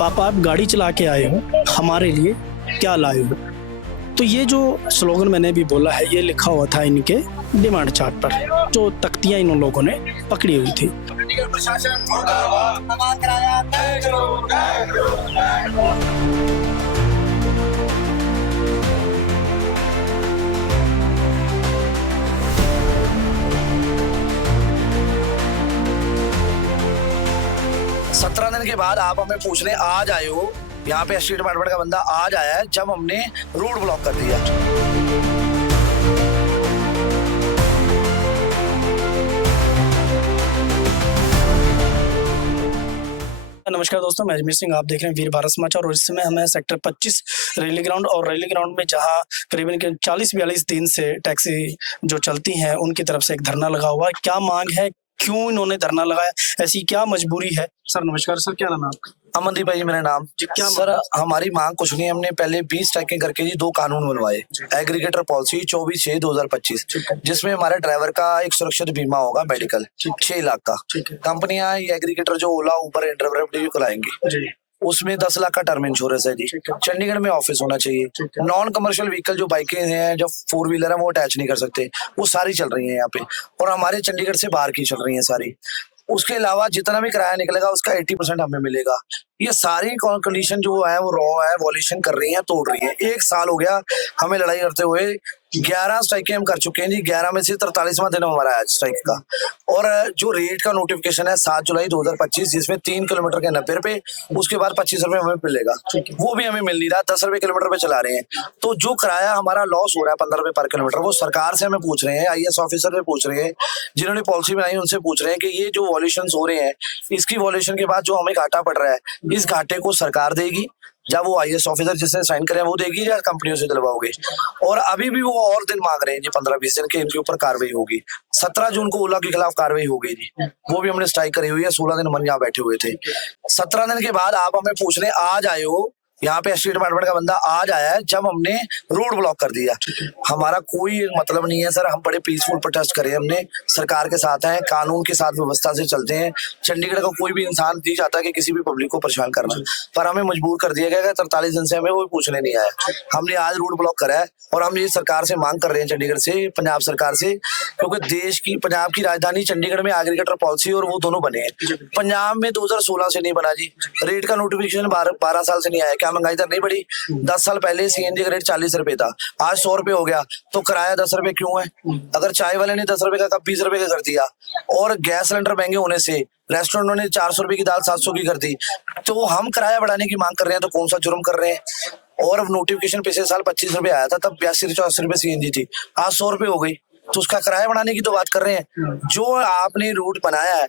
पापा आप गाड़ी चला के आए हो, हमारे लिए क्या लाए हो। तो ये जो स्लोगन मैंने भी बोला है, ये लिखा हुआ था इनके डिमांड चार्ट पर, जो तख्तियां इन लोगों ने पकड़ी हुई थी। सत्रह दिन के बाद आप हमें पूछने आज आए हो, यहाँ पे एसटी डिपार्टमेंट का बंदा आज आया है जब हमने रोड ब्लॉक कर दिया। नमस्कार दोस्तों, मैं अजमेर सिंह, आप देख रहे हैं वीर भारत समाचार। और इस समय हमें सेक्टर 25 रैली ग्राउंड और रैली ग्राउंड में जहां करीबन 40-42 दिन से टैक्सी जो चलती हैं उनकी तरफ से एक धरना लगा हुआ है। क्या मांग है, क्यों इन्होंने धरना लगाया, ऐसी क्या मजबूरी है? सर नमस्कार। सर क्या नाम है आपका? अमनदीप भाई मेरा नाम जी। क्या सर हमारी मांग कुछ नहीं, हमने पहले 20 ट्रैकिंग करके जी 2 कानून बनवाए। एग्रीगेटर पॉलिसी 24/6/2025 जिसमें हमारे ड्राइवर का एक सुरक्षित बीमा होगा, मेडिकल 6 लाख का। कंपनियां ये एग्रीगेटर जो ओला उबर इंटरप्रेटिव कराएंगी उसमें 10 लाख का टर्म इंश्योरेंस है जी। चंडीगढ़ में ऑफिस होना चाहिए। नॉन कमर्शियल व्हीकल जो बाइकें हैं, जो 4 व्हीलर है, वो अटैच नहीं कर सकते, वो सारी चल रही है यहाँ पे। और हमारे चंडीगढ़ से बाहर की चल रही है सारी। उसके अलावा जितना भी किराया निकलेगा उसका 80% हमें मिलेगा। ये सारी कंडीशन जो है वो रॉ है, वॉल्यूशन कर रही है, तोड़ रही है। 1 साल हो गया हमें लड़ाई करते हुए। 11 स्ट्राइकें हम कर चुके हैं जी। 11 में से 43वां दिन हमारा है स्ट्राइक का। और जो रेट का नोटिफिकेशन है 7 जुलाई 2025, जिसमें 3 किलोमीटर के 90 रुपए, उसके बाद 25 रुपए हमें मिलेगा। वो भी हमें मिल नहीं रहा, 10 रुपए किलोमीटर पे चला रहे हैं। तो जो किराया हमारा लॉस हो रहा है 15 रुपए पर किलोमीटर, वो सरकार से हमें पूछ रहे हैं, IAS ऑफिसर से पूछ रहे हैं, जिन्होंने पॉलिसी बनाई उनसे पूछ रहे हैं कि ये जो वॉल्यूशन हो रहे हैं, इसकी वॉल्यूशन के बाद जो हमें घाटा पड़ रहा है, इस घाटे को सरकार देगी, या वो IAS ऑफिसर जिसने साइन करे वो देगी, या कंपनियों से दिलवाओगे। और अभी भी वो और दिन मांग रहे हैं जी, 15-20 दिन के इनके ऊपर कार्रवाई होगी। 17 जून को ओला के खिलाफ कार्रवाई हो गई जी, वो भी हमने स्ट्राइक करी हुई है। 16 दिन हम यहाँ बैठे हुए थे। 17 दिन के बाद आप हमें पूछने आज आए हो, यहाँ पे एसटी डिपार्टमेंट का बंदा आज आया है जब हमने रोड ब्लॉक कर दिया। हमारा कोई मतलब नहीं है सर, हम बड़े पीसफुल प्रोटेस्ट करे, हमने सरकार के साथ हैं, कानून के साथ व्यवस्था से चलते हैं। चंडीगढ़ का कोई भी इंसान नहीं चाहता कि किसी भी पब्लिक को परेशान करना, पर हमें मजबूर कर दिया गया। 43 दिन से हमें कोई पूछने नहीं आया। हमने आज रोड ब्लॉक करा है और हम ये सरकार से मांग कर रहे हैं, चंडीगढ़ से, पंजाब सरकार से, क्योंकि देश की, पंजाब की राजधानी चंडीगढ़ में एग्रीगेटर पॉलिसी और वो दोनों बने हैं। पंजाब में 2016 से नहीं बना जी। रेट का नोटिफिकेशन 12 साल से नहीं आया। क्या महंगाई दर नहीं बढ़ी? 10 साल पहले CNG का रेट 40 रुपए था, आज 100 रुपए हो गया। तो किराया 10 रुपए क्यों है? अगर चाय वाले ने 10 रुपए का कप 20 रुपए का कर दिया, और गैस सिलेंडर महंगे होने से रेस्टोरेंटों ने 400 रुपए की दाल 700 की कर दी, तो हम किराया बढ़ाने की मांग कर रहे हैं, तो कौन सा जुर्म कर रहे हैं? और नोटिफिकेशन पिछले साल 25 रुपए आया था, तब 82-84 रुपए CNG थी, आज 100 रुपए हो गई। तो उसका किराया बढ़ाने की तो बात कर रहे हैं। जो आपने रूट बनाया है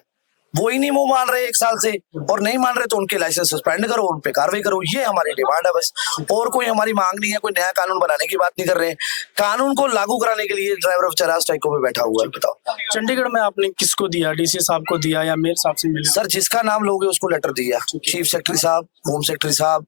वो ही नहीं मुंह मान रहे 1 साल से, और नहीं मान रहे तो उनके लाइसेंस सस्पेंड करो, उन पे कार्रवाई करो। ये हमारी डिमांड है बस, और कोई हमारी मांग नहीं है। कोई नया कानून बनाने की बात नहीं कर रहे हैं। कानून को लागू कराने के लिए ड्राइवर बेचारा स्ट्राइकों पे बैठा हुआ है। बताओ, चंडीगढ़ में आपने किसको दिया? DC साहब को दिया या मेयर साहब से मिला? सर जिसका नाम लोगे उसको लेटर दिया। चीफ सेक्रेटरी साहब, होम सेक्रेटरी साहब,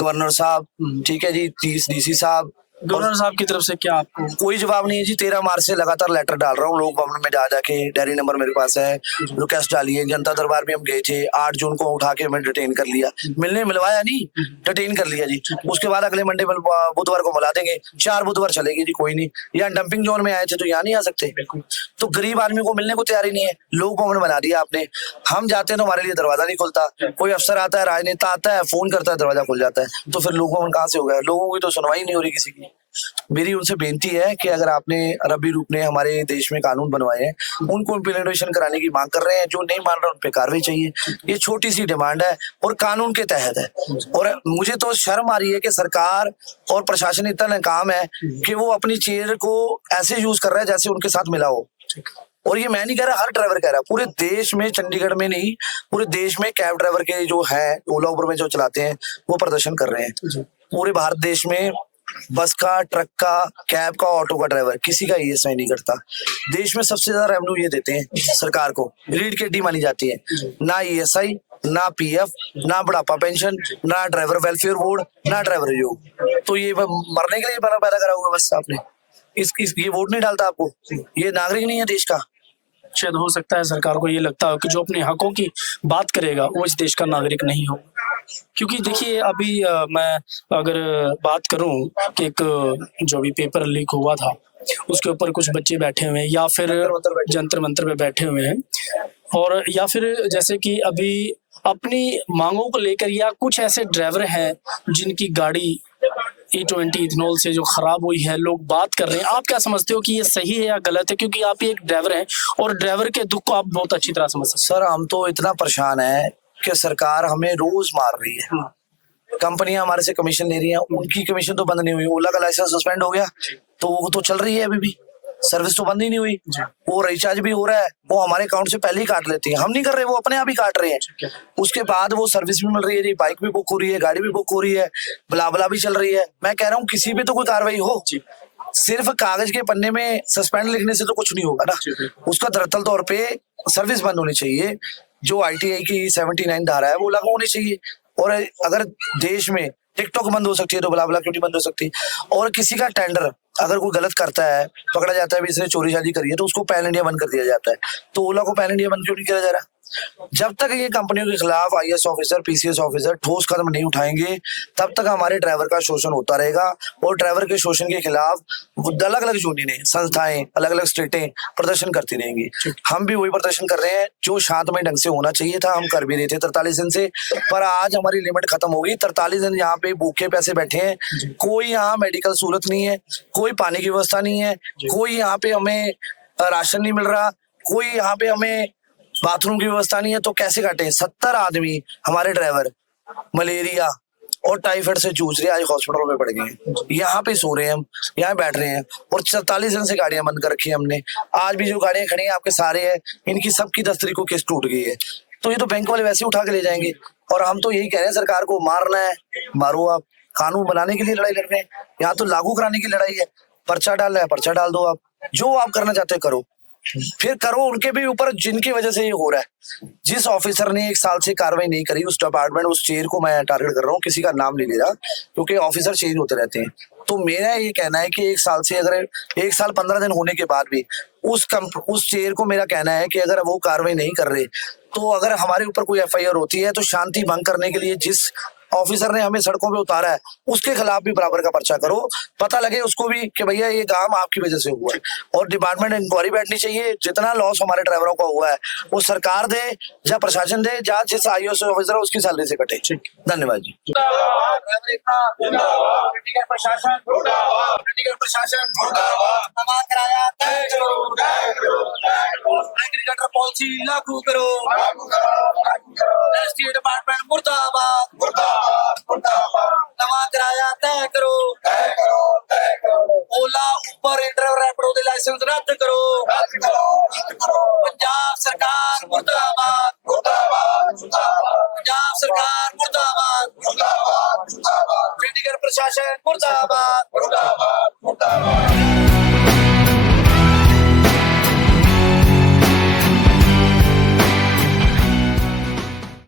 गवर्नर साहब, ठीक है जी, DC साहब। गवर्नर साहब की तरफ से क्या आपको? कोई जवाब नहीं है जी। 13 मार्च से लगातार लेटर डाल रहा हूँ लोक भवन में जा जाके, डायरी नंबर मेरे पास है, रिक्वेस्ट डाली है। जनता दरबार भी हम गए थे, 8 जून को उठा के हमें डिटेन कर लिया। मिलने मिलवाया नहीं, डिटेन कर लिया जी। उसके बाद अगले मंडे बुधवार को मिला देंगे। 4 बुधवार चलेगी जी, कोई नहीं। यहाँ डंपिंग जोन में आए थे तो यहाँ नहीं आ सकते? तो गरीब आदमी को मिलने को तैयारी नहीं है। लोक भवन बना दिया आपने, हम जाते हैं तो हमारे लिए दरवाजा नहीं खुलता। कोई अफसर आता है, राजनेता आता है, फोन करता है, दरवाजा खुल जाता है। तो फिर लोक भवन कहाँ से हो गया? लोगों की तो सुनवाई नहीं हो रही किसी की। मेरी उनसे बेनती है कि अगर आपने रबी रूप ने हमारे देश में कानून बनवाए हैं, उनको इम्प्लीमेंटेशन कराने की मांग कर रहे हैं। जो नहीं मान रहा उन पे कार्रवाई चाहिए। ये छोटी सी डिमांड है और कानून के तहत है। और मुझे तो शर्म आ रही है कि सरकार और प्रशासन इतना नाकाम है कि वो अपनी चेयर को ऐसे यूज कर रहा है जैसे उनके साथ मिला हो। और ये मैं नहीं कह रहा, हर ड्राइवर कह रहा है। पूरे देश में, चंडीगढ़ में नहीं, पूरे देश में कैब ड्राइवर के जो है, ओला उबर में जो चलाते हैं, वो प्रदर्शन कर रहे हैं। पूरे भारत देश में बस का, ट्रक का, कैब का, ऑटो का ड्राइवर किसी का ESI नहीं करता। देश में सबसे ज्यादा रेवेन्यू ये देते हैं सरकार को, रीढ़ की हड्डी मानी जाती है। ना ESI, ना PF, ना बुढ़ापा पेंशन, ना ड्राइवर वेलफेयर बोर्ड, ना ड्राइवर योग। तो ये मरने के लिए पैदा करा हुआ बस आपने। ये वोट नहीं डालता आपको, ये नागरिक नहीं है देश का। शायद हो सकता है सरकार को ये लगता हो कि जो अपने हकों की बात करेगा वो इस देश का नागरिक नहीं हो। क्योंकि देखिए अभी मैं अगर बात करूं कि एक जो भी पेपर लीक हुआ था उसके ऊपर कुछ बच्चे बैठे हुए हैं या फिर जंतर मंतर पे बैठे हुए हैं और या फिर जैसे कि अभी अपनी मांगों को लेकर या कुछ ऐसे ड्राइवर हैं जिनकी गाड़ी E20 इथेनॉल से जो खराब हुई है, लोग बात कर रहे हैं। आप क्या समझते हो कि ये सही है या गलत है? क्योंकि आप ही एक ड्राइवर हैं और ड्राइवर के दुख को आप बहुत अच्छी तरह समझ सकते सर हम तो इतना परेशान है कि सरकार हमें रोज मार रही है। हैं। कंपनियां हमारे से कमीशन ले रही हैं, उनकी कमीशन तो बंद नहीं हुई। ओला का लाइसेंस सस्पेंड हो गया तो वो तो चल रही है अभी भी, सर्विस तो बंद ही नहीं हुई। वो रिचार्ज भी हो रहा है, वो हमारे अकाउंट से पहले ही काट लेती है, हम नहीं कर रहे, वो अपने आप ही काट रहे हैं। उसके बाद वो सर्विस भी मिल रही है, बाइक भी बुक हो रही है, गाड़ी भी बुक हो रही है, ब्ला भी चल रही है। मैं कह रहा हूँ किसी पे तो कोई कार्रवाई हो। सिर्फ कागज के पन्ने में सस्पेंड लिखने से तो कुछ नहीं होगा ना, उसका धरातल तौर पे सर्विस बंद होनी चाहिए। जो ITI की 79 धारा है वो लागू होनी चाहिए। और अगर देश में टिकटॉक बंद हो सकती है तो ब्ला क्यों नहीं बंद हो सकती? और किसी का टेंडर अगर कोई गलत करता है, पकड़ा जाता है भी इसने चोरी शादी करी है, तो उसको पैन इंडिया बंद कर दिया जाता है। तो ओला को पैन इंडिया बंद क्यों नहीं किया जा रहा? जब तक ये कंपनियों के खिलाफ IAS ऑफिसर, PCS ऑफिसर ठोस कदम नहीं उठाएंगे तब तक हमारे ड्राइवर का शोषण होता रहेगा। और ड्राइवर के शोषण के खिलाफ अलग अलग यूनियनें, संस्थाएं, अलग अलग स्टेटें प्रदर्शन करती रहेंगी। हम भी वही प्रदर्शन कर रहे हैं जो शांतमय ढंग से होना चाहिए था, हम कर भी रहे थे 43 दिन से। पर आज हमारी लिमिट खत्म हो गई। 43 दिन यहाँ पे भूखे पैसे बैठे हैं, कोई यहाँ मेडिकल सहूलत नहीं है, कोई पानी की व्यवस्था नहीं है, कोई यहाँ पे हमें राशन नहीं मिल रहा, कोई यहाँ पे हमें बाथरूम की व्यवस्था नहीं है। तो कैसे काटे? 70 आदमी हमारे ड्राइवर मलेरिया और टाइफाइड से जूझ रहे, आज हॉस्पिटल में पड़ गए हैं। यहाँ पे सो रहे हैं, हम यहाँ बैठ रहे हैं और 44 दिन से गाड़ियां बंद कर रखी है हमने। आज भी जो गाड़ियां खड़ी हैं आपके सारे हैं, इनकी सबकी 10 तारीख को केस टूट गई है। तो ये तो बैंक वाले वैसे उठा के ले जाएंगे। और हम तो यही कह रहे हैं सरकार को, मारना है मारो, आप कानून बनाने के लिए लड़ाई लड़ रहे हैं, यहाँ तो लागू कराने की लड़ाई है। पर्चा डालना है पर्चा डाल दो, आप जो आप करना चाहते करो, फिर करो उनके भी ऊपर जिनकी वजह से ये हो रहा है। जिस ऑफिसर ने 1 साल से कार्रवाई नहीं करी, उस डिपार्टमेंट, उस चेयर को मैं टारगेट कर रहा हूँ, किसी का नाम नहीं ले रहा क्योंकि ऑफिसर चेंज होते रहते हैं। तो मेरा ये कहना है कि 1 साल से, अगर 1 साल 15 दिन होने के बाद भी उस चेयर को मेरा कहना है कि अगर वो कार्रवाई नहीं कर रहे, तो अगर हमारे ऊपर कोई FIR होती है तो शांति भंग करने के लिए जिस ऑफिसर ने हमें सड़कों पे उतारा है उसके खिलाफ भी बराबर का पर्चा करो, पता लगे उसको भी कि भैया ये काम आपकी वजह से हुआ है। और डिपार्टमेंट इंक्वायरी बैठनी चाहिए। जितना लॉस हमारे ड्राइवरों का हुआ है वो सरकार दे या प्रशासन दे, या जिस IAS ऑफिसर है उसकी सैलरी से कटे। धन्यवाद जी। एग्रीकल्चर पॉलिसी लागू करो, ST डिपार्टमेंट मुर्दाबाद, नवा किराया तय करो, ओला उबर ड्राइवर रैपिडो के लाइसेंस रद्द करो, पंजाब सरकार मुर्दाबाद, पंजाब सरकार मुर्दाबाद, चंडीगढ़ प्रशासन मुर्दाबाद।